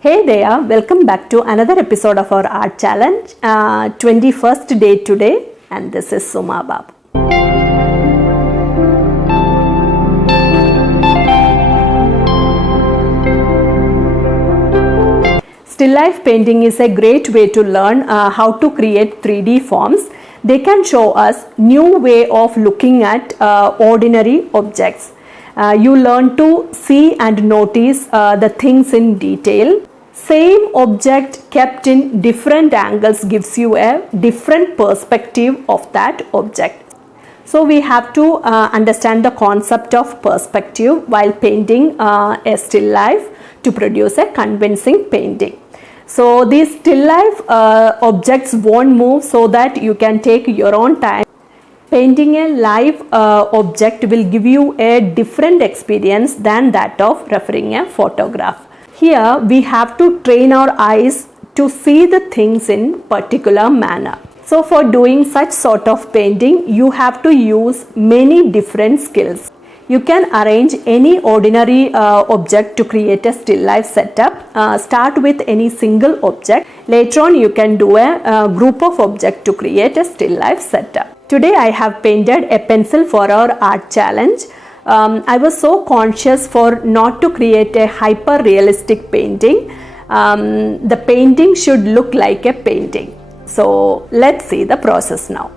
Hey there, welcome back to another episode of our art challenge, 21st day today, and this is SUMA BABU. Still life painting is a great way to learn how to create 3D forms. They can show us new way of looking at ordinary objects. You learn to see and notice the things in detail. Same object kept in different angles gives you a different perspective of that object. So we have to understand the concept of perspective while painting a still life to produce a convincing painting. So these still life objects won't move, so that you can take your own time. Painting a live object will give you a different experience than that of referring a photograph. Here we have to train our eyes to see the things in particular manner. So for doing such sort of painting, you have to use many different skills. You can arrange any ordinary object to create a still life setup. Start with any single object. Later on you can do a group of objects to create a still life setup. Today I have painted a pencil for our art challenge. I was so conscious for not to create a hyper realistic painting. The painting should look like a painting. So let's see the process now.